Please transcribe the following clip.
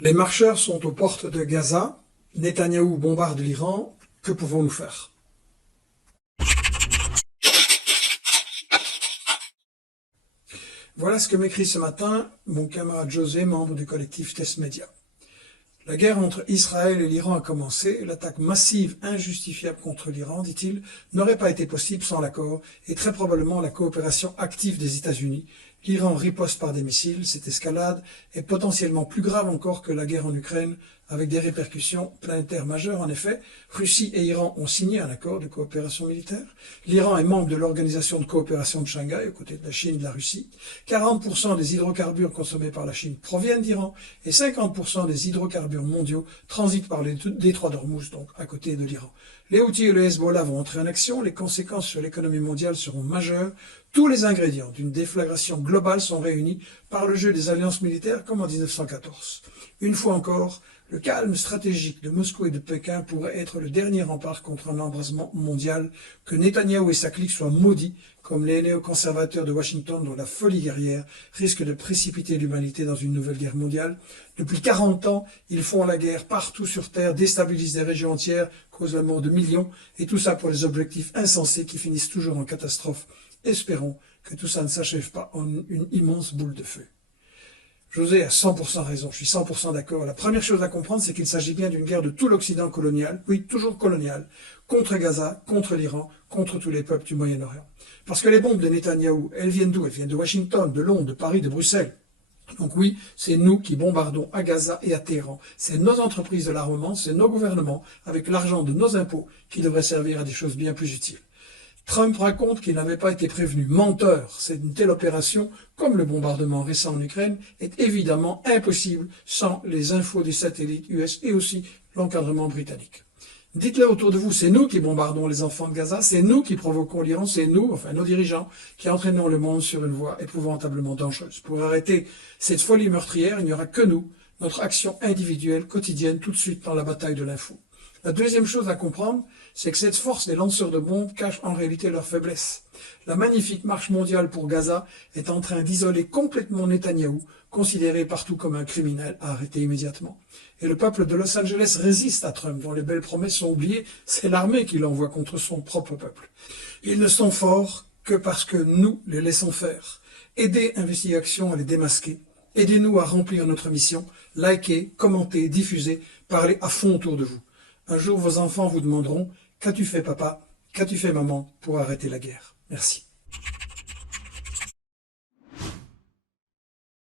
Les marcheurs sont aux portes de Gaza. Netanyahou bombarde l'Iran. Que pouvons-nous faire? Voilà ce que m'écrit ce matin mon camarade José, membre du collectif Test Média. La guerre entre Israël et l'Iran a commencé. L'attaque massive, injustifiable contre l'Iran, dit-il, n'aurait pas été possible sans l'accord et très probablement la coopération active des États-Unis. L'Iran riposte par des missiles. Cette escalade est potentiellement plus grave encore que la guerre en Ukraine, avec des répercussions planétaires majeures. En effet, Russie et Iran ont signé un accord de coopération militaire. L'Iran est membre de l'Organisation de coopération de Shanghai, aux côtés de la Chine et de la Russie. 40% des hydrocarbures consommés par la Chine proviennent d'Iran et 50% des hydrocarbures mondiaux transitent par les détroits d'Ormuz, donc à côté de l'Iran. Les Houthis et le Hezbollah vont entrer en action. Les conséquences sur l'économie mondiale seront majeures. Tous les ingrédients d'une déflagration globale sont réunis par le jeu des alliances militaires comme en 1914. Une fois encore, le calme stratégique de Moscou et de Pékin pourrait être le dernier rempart contre un embrasement mondial. Que Netanyahou et sa clique soient maudits, comme les néoconservateurs de Washington dont la folie guerrière risque de précipiter l'humanité dans une nouvelle guerre mondiale. Depuis 40 ans, ils font la guerre partout sur Terre, déstabilisent des régions entières, causent la mort de millions, et tout ça pour des objectifs insensés qui finissent toujours en catastrophe. Espérons que tout ça ne s'achève pas en une immense boule de feu. José a 100% raison, je suis 100% d'accord. La première chose à comprendre, c'est qu'il s'agit bien d'une guerre de tout l'Occident colonial, oui, toujours colonial, contre Gaza, contre l'Iran, contre tous les peuples du Moyen-Orient. Parce que les bombes de Netanyahou, elles viennent d'où? Elles viennent de Washington, de Londres, de Paris, de Bruxelles. Donc oui, c'est nous qui bombardons à Gaza et à Téhéran. C'est nos entreprises de l'armement, c'est nos gouvernements, avec l'argent de nos impôts, qui devraient servir à des choses bien plus utiles. Trump raconte qu'il n'avait pas été prévenu. Menteur, c'est une telle opération, comme le bombardement récent en Ukraine, est évidemment impossible sans les infos des satellites US et aussi l'encadrement britannique. Dites-le autour de vous, c'est nous qui bombardons les enfants de Gaza, c'est nous qui provoquons l'Iran, c'est nous, enfin nos dirigeants, qui entraînons le monde sur une voie épouvantablement dangereuse. Pour arrêter cette folie meurtrière, il n'y aura que nous, notre action individuelle, quotidienne, tout de suite dans la bataille de l'info. La deuxième chose à comprendre, c'est que cette force des lanceurs de bombes cache en réalité leur faiblesse. La magnifique marche mondiale pour Gaza est en train d'isoler complètement Netanyahou, considéré partout comme un criminel à arrêter immédiatement. Et le peuple de Los Angeles résiste à Trump, dont les belles promesses sont oubliées. C'est l'armée qui l'envoie contre son propre peuple. Ils ne sont forts que parce que nous les laissons faire. Aidez Investigation à les démasquer. Aidez-nous à remplir notre mission. Likez, commentez, diffusez, parlez à fond autour de vous. Un jour, vos enfants vous demanderont « Qu'as-tu fait, papa? Qu'as-tu fait, maman, pour arrêter la guerre ?» Merci.